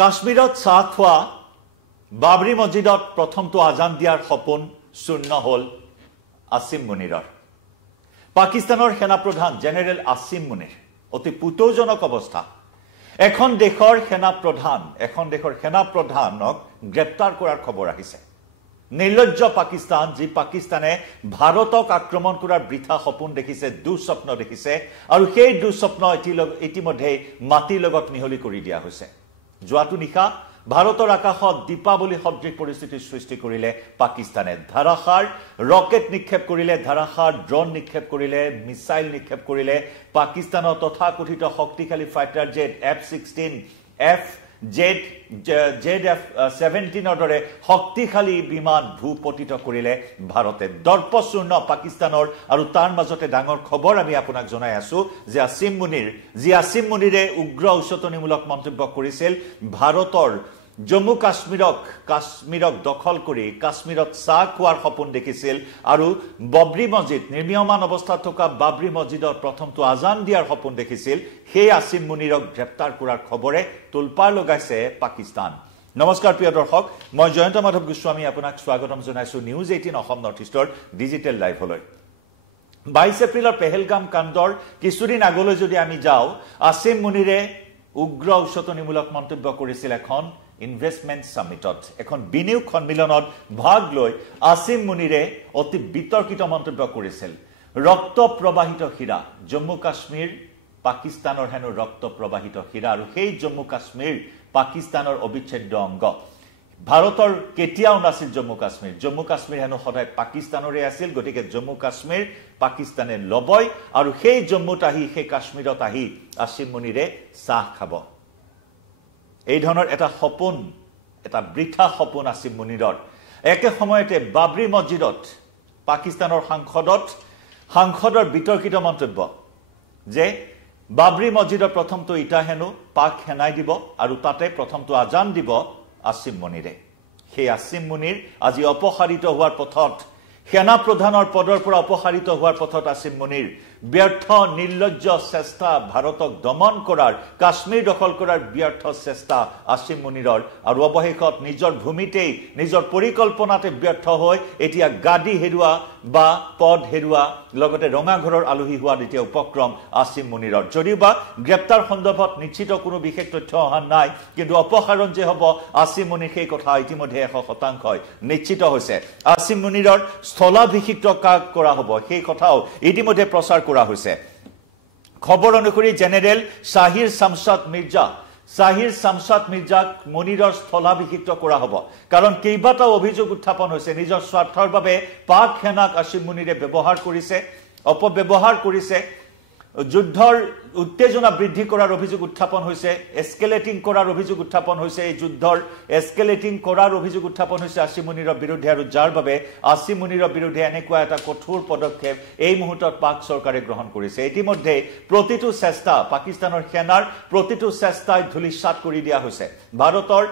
কাশ্মীৰত চাহ খোৱা বাবৰি মছজিদত প্ৰথমটো আজান দিয়াৰ সপোন শূন্য হল আসিম মুনিৰৰ পাকিস্তানৰ সেনাপ্ৰধান জেনেৰেল আসিম মুনিৰ অতি পুতৌজনক অৱস্থা এখন দেশৰ সেনাপ্ৰধানক গ্ৰেপ্তাৰ কৰাৰ খবৰ আহিছে নিৰ্লজ্জ পাকিস্তান যি পাকিস্তানে ভাৰতক আক্ৰমণ কৰাৰ বৃথা সপোন দেখিছে দুঃস্বপ্ন দেখিছে আৰু সেই দুঃস্বপ্ন ইতিমধ্যে মাটিৰ লগত মিহলি কৰি দিয়া হৈছে যোৱাটো নিশা ভাৰতৰ আকাশত দীপাৱলী সদৃশ পৰিস্থিতিৰ সৃষ্টি কৰিলে পাকিস্তানে ধাৰাসাৰ ৰকেট নিক্ষেপ কৰিলে ধাৰাসাৰ ড্ৰোন নিক্ষেপ কৰিলে মিসাইল নিক্ষেপ কৰিলে পাকিস্তানৰ তথাকথিত শক্তিশালী ফাইটাৰ জেট F-16 ZF-17 দৰে শক্তিশালী বিমান ভূপতিত কৰিলে ভাৰতে দৰ্পশূন্য পাকিস্তানৰ আৰু তাৰ মাজতে ডাঙৰ খবৰ আমি আপোনাক জনাই আছো যে আসিম মুনিৰে উগ্ৰ উচতনিমূলক মন্তব্য কৰিছিল ভাৰতৰ জম্মু কাশ্মীৰক দখল কৰি কাশ্মীৰত চাহ খোৱাৰ সপোন দেখিছিল আৰু বাবৰি মছজিদ নিৰ্মীয়মান অৱস্থাত থকা বাবৰি মছজিদৰ প্ৰথমটো আজান দিয়াৰ সপোন দেখিছিল সেই আসিম মুনিৰক গ্ৰেপ্তাৰ কৰাৰ খবৰে তোলপাৰ লগাইছে পাকিস্তান নমস্কাৰ প্ৰিয় দৰ্শক মই জয়ন্ত মাধৱ গোস্বামী আপোনাক স্বাগতম জনাইছো নিউজ 18 অসম নৰ্থ ইষ্টৰ ডিজিটেল লাইভলৈ 22 এপ্ৰিলৰ পেহেলগাম কাণ্ডৰ কিছুদিন আগলৈ যদি আমি যাওঁ আসিম মুনিৰে উগ্ৰ উচতনিমূলক মন্তব্য কৰিছিল এখন ইনভেষ্টমেন্ট সামিটত এখন বিনিয়োগ সন্মিলনত ভাগ লৈ আসিম মুনিৰে অতি বিতৰ্কিত মন্তব্য কৰিছিল ৰক্ত প্ৰবাহিত হীৰা জম্মু কাশ্মীৰ পাকিস্তানৰ হেনো ৰক্ত প্ৰবাহিত হীৰা আৰু সেই জম্মু কাশ্মীৰ পাকিস্তানৰ অবিচ্ছেদ্য অংগ ভাৰতৰ কেতিয়াও নাছিল জম্মু কাশ্মীৰ হেনো সদায় পাকিস্তানৰে আছিল গতিকে জম্মু কাশ্মীৰ পাকিস্তানে লবই আৰু সেই জম্মুত আহি সেই কাশ্মীৰত আহি আসিম মুনিৰে চাহ খাব এই ধৰণৰ এটা বৃথা সপোন আসিম মুনিৰৰ একে সময়তে বাবৰি মছজিদত পাকিস্তানৰ সাংসদৰ বিতৰ্কিত মন্তব্য যে বাবৰি মছজিদৰ প্ৰথমটো ইটা হেনো পাক হেনাই দিব আৰু তাতে প্ৰথমটো আজান দিব আসিম মুনিৰে সেই আসিম মুনিৰ আজি অপসাৰিত হোৱাৰ পথত সেনা প্ৰধানৰ পদৰ পৰা অপসাৰিত হোৱাৰ পথত আসিম মুনিৰ ব্যৰ্থ নিৰ্লজ্জ চেষ্টা ভাৰতক দমন কৰাৰ কাশ্মীৰ দখল কৰাৰ ব্যৰ্থ চেষ্টা আসিম মুনিৰৰ আৰু অৱশেষত নিজৰ ভূমিতেই নিজৰ পৰিকল্পনাতে ব্যৰ্থ হৈ এতিয়া গাদী হেৰুৱা বা পদ হেৰুৱা লগতে ৰঙাঘৰৰ আলহী হোৱাৰ এতিয়া উপক্ৰম আসিম মুনিৰৰ যদিওবা গ্ৰেপ্তাৰ সন্দৰ্ভত নিশ্চিত কোনো বিশেষ তথ্য অহা নাই কিন্তু অপসাৰণ যে হ'ব আসিম মুনিৰ সেই কথা ইতিমধ্যে 100% নিশ্চিত হৈছে আসিম মুনিৰৰ স্থলাভিষিক্ত কাক কৰা হ'ব সেই কথাও ইতিমধ্যে প্ৰচাৰ কৰা হৈছে খবৰ অনুসৰি জেনেৰেল শাহিৰ শামছাদ মিৰ্জাক মুনিৰৰ স্থলাভিষিক্ত কৰা হ'ব কাৰণ কেইবাটাও অভিযোগ উত্থাপন হৈছে নিজৰ স্বাৰ্থৰ বাবে পাক সেনাক আসিম মুনিৰে অপব্যৱহাৰ কৰিছে যুদ্ধৰ উত্তেজনা বৃদ্ধি কৰাৰ অভিযোগ উত্থাপন হৈছে এস্কেলেটিং কৰাৰ অভিযোগ উত্থাপন হৈছে এই যুদ্ধৰ এস্কেলেটিং কৰাৰ অভিযোগ উত্থাপন হৈছে আসিম মুনিৰৰ বিৰুদ্ধে আৰু যাৰ বাবে আসিম মুনিৰৰ বিৰুদ্ধে এনেকুৱা এটা কঠোৰ পদক্ষেপ এই মুহূৰ্তত পাক চৰকাৰে গ্ৰহণ কৰিছে ইতিমধ্যে প্ৰতিটো চেষ্টা পাকিস্তানৰ সেনাৰ প্ৰতিটো চেষ্টাই ধুলিসাৎ কৰি দিয়া হৈছে ভাৰতৰ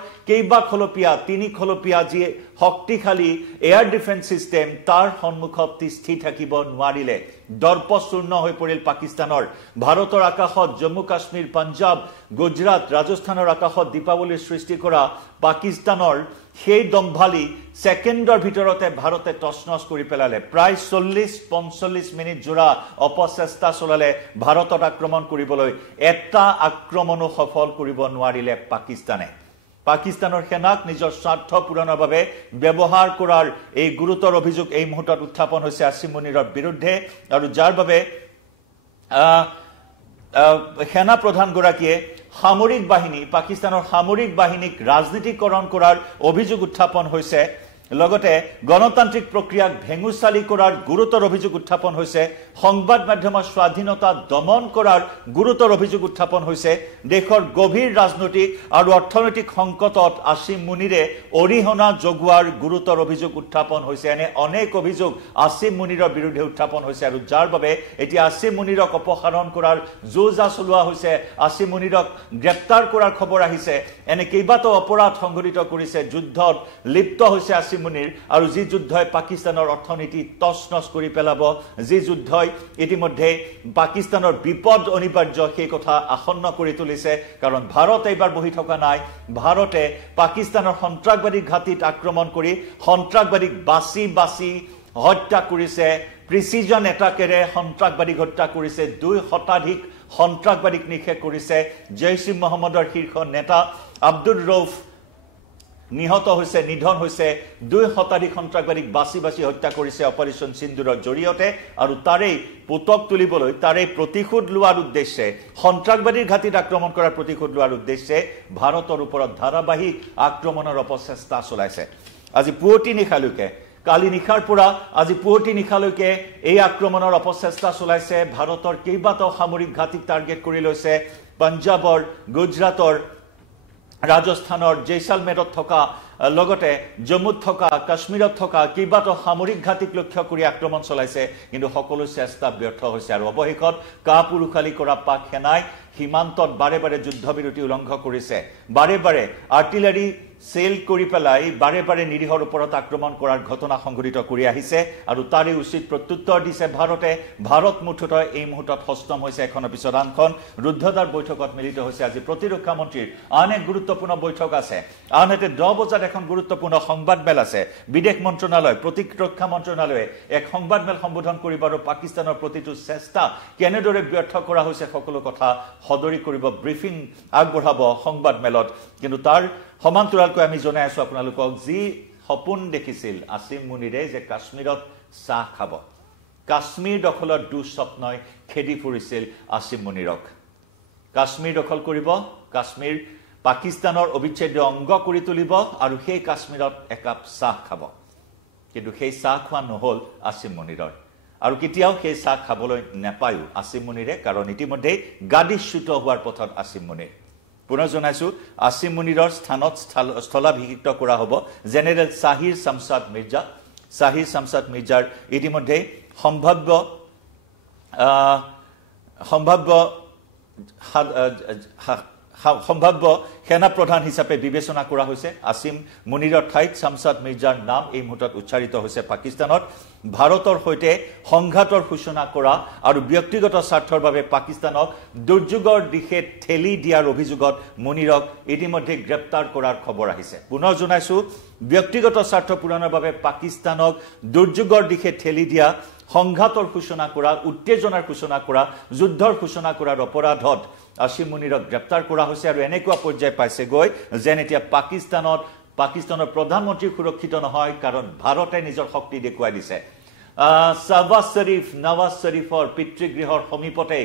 তিনি খলপীয়া যি শক্তিশালী এয়াৰ ডিফেন্স সিস্টেম তাৰ সন্মুখত তিষ্ঠি থাকিব নোৱাৰিলে দৰ্পশূন্য হৈ পৰিল পাকিস্তানৰ ভাৰতৰ আকাশত জম্মু কাশ্মীৰ পাঞ্জাব গুজৰাট ৰাজস্থানৰ আকাশত দীপাৱলীৰ সৃষ্টি কৰা পাকিস্তানৰ সেই দম্ভালি সেকেন্ডৰ ভিতৰতে ভাৰতে তছনছ কৰি পেলালে প্ৰায় 40-45 মিনিট জোৰা অপচেষ্টা চলালে ভাৰতত আক্ৰমণ কৰিবলৈ এটা আক্ৰমণো সফল কৰিব নোৱাৰিলে পাকিস্তানৰ সেনাক নিজৰ স্বাৰ্থ পূৰণৰ বাবে ব্যৱহাৰ কৰাৰ এই গুৰুতৰ অভিযোগ এই মুহূৰ্তত উত্থাপন হৈছে আসিম মুনিৰৰ বিৰুদ্ধে আৰু যাৰ বাবে সেনা প্ৰধান গৰাকীয়ে পাকিস্তানৰ সামৰিক বাহিনীক ৰাজনীতিকৰণ কৰাৰ অভিযোগ উত্থাপন হৈছে লগতে গণতান্ত্ৰিক প্ৰক্ৰিয়াক ভেঙুচালি কৰাৰ গুৰুতৰ অভিযোগ উত্থাপন হৈছে সংবাদ মাধ্যমৰ স্বাধীনতা দমন কৰাৰ গুৰুতৰ অভিযোগ উত্থাপন হৈছে দেশৰ গভীৰ ৰাজনৈতিক আৰু অৰ্থনৈতিক সংকটত আসিম মুনিৰে অৰিহণা যোগোৱাৰ গুৰুতৰ অভিযোগ উত্থাপন হৈছে এনে অনেক অভিযোগ আসিম মুনিৰৰ বিৰুদ্ধে উত্থাপন হৈছে আৰু যাৰ বাবে এতিয়া আসিম মুনিৰক অপসাৰণ কৰাৰ যোজা চলোৱা হৈছে আসিম মুনিৰক গ্ৰেপ্তাৰ কৰাৰ খবৰ আহিছে এনে কেইবাটাও অপৰাধ সংঘটিত কৰিছে যুদ্ধত লিপ্ত হৈছে আসিম আসিম মুনিৰ আৰু যি যুদ্ধই পাকিস্তানৰ অৰ্থনীতি তছনছ কৰি পেলাব যি যুদ্ধই ইতিমধ্যে পাকিস্তানৰ বিপদ অনিবাৰ্য সেই কথা আসন্ন কৰি তুলিছে কাৰণ ভাৰত এইবাৰ বহি থকা নাই ভাৰতে পাকিস্তানৰ সন্ত্ৰাসবাদী ঘাটিত আক্ৰমণ কৰি সন্ত্ৰাসবাদীক বাছি বাছি হত্যা কৰিছে প্ৰিচিজন এটাকেৰে সন্ত্ৰাসবাদী হত্যা কৰিছে 2 শতাধিক সন্ত্ৰাসবাদীক নিক্ষেপ কৰিছে জৈশ ই মহম্মদৰ শীৰ্ষ নেতা আব্দুল ৰৌফ নিহত হৈছে নিধন হৈছে 2 শতাধিক সন্ত্ৰাসবাদীক বাছি বাছি হত্যা কৰিছে অপাৰেচন সিন্দুৰৰ জৰিয়তে আৰু তাৰে পুতক তুলিবলৈ তাৰে প্ৰতিশোধ লোৱাৰ উদ্দেশ্যে সন্ত্ৰাসবাদীৰ ঘাটিত আক্ৰমণ কৰাৰ প্ৰতিশোধ লোৱাৰ উদ্দেশ্যে ভাৰতৰ ওপৰত ধাৰাবাহিক আক্ৰমণৰ অপচেষ্টা চলাইছে আজি পুৱতি নিশালৈকে কালি নিশাৰ পৰা আজি পুৱতি নিশালৈকে এই আক্ৰমণৰ অপচেষ্টা চলাইছে ভাৰতৰ কেইবাটাও সামৰিক ঘাটিক টাৰ্গেট কৰি লৈছে পঞ্জাবৰ গুজৰাটৰ ৰাজস্থানৰ জেইছালমেৰত থকা লগতে জম্মুত থকা কাশ্মীৰত থকা কেইবাটাও সামৰিক ঘাটিক লক্ষ্য কৰি আক্ৰমণ চলাইছে কিন্তু সকলো চেষ্টা ব্যৰ্থ হৈছে আৰু অৱশেষত কাপুৰুষালি কৰা পাক সেনাই সীমান্তত বাৰে বাৰে যুদ্ধবিৰতি উলংঘন কৰিছে বাৰে বাৰে আৰ্টিলাৰী সেল কৰি পেলাই বাৰে বাৰে নিৰীহৰ ওপৰত আক্ৰমণ কৰাৰ ঘটনা সংঘটিত কৰি আহিছে আৰু তাৰে উচিত প্ৰত্যুত্তৰ দিছে ভাৰত মুঠতে এই মুহূৰ্তত হস্তম হৈছে এখনৰ পিছত আনখন ৰুদ্ধদ্বাৰ বৈঠকত মিলিত হৈছে আজি প্ৰতিৰক্ষা মন্ত্ৰীৰ আন এক গুৰুত্বপূৰ্ণ বৈঠক আছে আনহাতে 10 বজাত এখন গুৰুত্বপূৰ্ণ সংবাদমেল আছে বিদেশ মন্ত্ৰণালয় প্ৰতিৰক্ষা মন্ত্ৰণালয়ে এক সংবাদমেল সম্বোধন কৰিব আৰু পাকিস্তানৰ প্ৰতিটো চেষ্টা কেনেদৰে ব্যৰ্থ কৰা হৈছে সকলো কথা সদৰি কৰিব ব্ৰিফিং আগবঢ়াব সংবাদমেলত কিন্তু তাৰ সমান্তৰালকৈ আমি জনাই আছো আপোনালোকক যি সপোন দেখিছিল আসিম মুনিৰে যে কাশ্মীৰত চাহ খাব কাশ্মীৰ দখলৰ দুঃস্বপ্নই খেদি ফুৰিছিল আসিম মুনিৰক কাশ্মীৰ দখল কৰিব কাশ্মীৰ পাকিস্তানৰ অবিচ্ছেদ্য অংগ কৰি তুলিব আৰু সেই কাশ্মীৰত একাপ চাহ খাব কিন্তু সেই চাহ খোৱা নহল আসিম মুনিৰৰ আৰু কেতিয়াও সেই চাহ খাবলৈ নাপায়ো আসিম মুনিৰে কাৰণ ইতিমধ্যে গাদীচ্যুত হোৱাৰ পথত আসিম মুনিৰ পুনৰ জনাইছো আসিম মুনিৰৰ স্থানত স্থলাভিষিক্ত কৰা হ'ব জেনেৰেল শাহিৰ শামছাদ মিৰ্জাৰ ইতিমধ্যে সম্ভাব্য সেনা প্ৰধান হিচাপে বিবেচনা কৰা হৈছে আসিম মুনিৰৰ ঠাইত শামছাদ মিৰ্জাৰ নাম এই মুহূৰ্তত উচ্চাৰিত হৈছে পাকিস্তানত ভাৰতৰ সৈতে সংঘাতৰ সূচনা কৰা আৰু ব্যক্তিগত স্বাৰ্থৰ বাবে পাকিস্তানক দুৰ্যোগৰ দিশে ঠেলি দিয়াৰ অভিযোগত মুনিৰক ইতিমধ্যে গ্ৰেপ্তাৰ কৰাৰ খবৰ আহিছে পুনৰ জনাইছো ব্যক্তিগত স্বাৰ্থ পূৰণৰ বাবে পাকিস্তানক দুৰ্যোগৰ দিশে ঠেলি দিয়া সংঘাতৰ সূচনা কৰা উত্তেজনাৰ সূচনা কৰা যুদ্ধৰ সূচনা কৰাৰ অপৰাধত আসিম মুনিৰক গ্ৰেপ্তাৰ কৰা হৈছে আৰু এনেকুৱা পৰ্যায় পাইছে গৈ যেন এতিয়া পাকিস্তানৰ প্ৰধানমন্ত্ৰী সুৰক্ষিত নহয় কাৰণ ভাৰতে নিজৰ শক্তি দেখুৱাই দিছে নৱাজ শৰীফৰ পিতৃগৃহৰ সমীপতে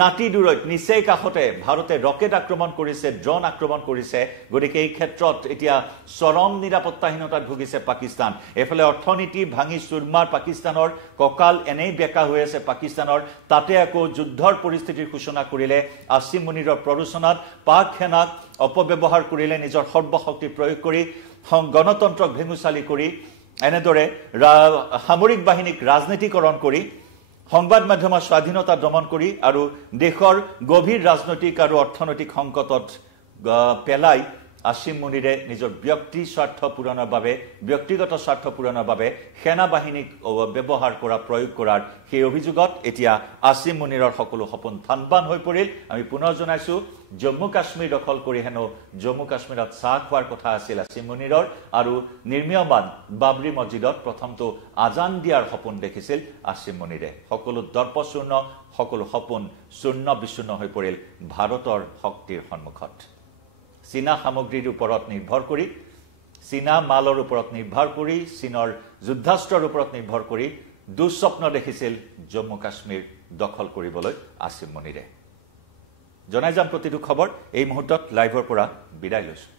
নাতি দূৰত নিচেই কাষতে ভাৰতে ৰকেট আক্ৰমণ কৰিছে ড্ৰোন আক্ৰমণ কৰিছে গতিকে এই ক্ষেত্ৰত এতিয়া চৰম নিৰাপত্তাহীনতাত ভুগিছে পাকিস্তান এফালে অৰ্থনীতি ভাঙি চুৰমাৰ পাকিস্তানৰ ককাল এনেই বেকা হৈ আছে পাকিস্তানৰ তাতে আকৌ যুদ্ধৰ পৰিস্থিতিৰ সূচনা কৰিলে আসিম মুনিৰৰ প্ৰৰোচনাত পাক সেনাক অপব্যৱহাৰ কৰিলে নিজৰ সৰ্বশক্তি প্ৰয়োগ কৰি গণতন্ত্ৰক ভেঙুচালি কৰি এনেদৰে সামৰিক বাহিনীক ৰাজনীতিকৰণ কৰি সংবাদ মাধ্যমৰ স্বাধীনতা দমন কৰি আৰু দেশৰ গভীৰ ৰাজনৈতিক আৰু অৰ্থনৈতিক সংকটত পেলাই আসিম মুনিৰে নিজৰ ব্যক্তিগত স্বাৰ্থ পূৰণৰ বাবে সেনা বাহিনীক ব্যৱহাৰ কৰা প্ৰয়োগ কৰাৰ সেই অভিযোগত এতিয়া আসিম মুনিৰৰ সকলো সপোন থানবান হৈ পৰিল আমি পুনৰ জনাইছো জম্মু কাশ্মীৰ দখল কৰি হেনো জম্মু কাশ্মীৰত চাহ খোৱাৰ কথা আছিল আসিম মুনিৰৰ আৰু নিৰ্মীয়মান বাবৰি মছজিদত প্ৰথমটো আজান দিয়াৰ সপোন দেখিছিল আসিম মুনিৰে সকলো দৰ্পশূন্য সকলো সপোন শূন্য বিশূন্য হৈ পৰিল ভাৰতৰ শক্তিৰ সন্মুখত চীনা সামগ্ৰীৰ ওপৰত নিৰ্ভৰ কৰি চীনা মালৰ ওপৰত নিৰ্ভৰ কৰি চীনৰ যুদ্ধাস্ত্ৰৰ ওপৰত নিৰ্ভৰ কৰি দুঃস্বপ্ন দেখিছিল জম্মু কাশ্মীৰ দখল কৰিবলৈ আসিম মুনিৰে জনাই যাম প্ৰতিটো খবৰ এই মুহূৰ্তত লাইভৰ পৰা বিদায় লৈছো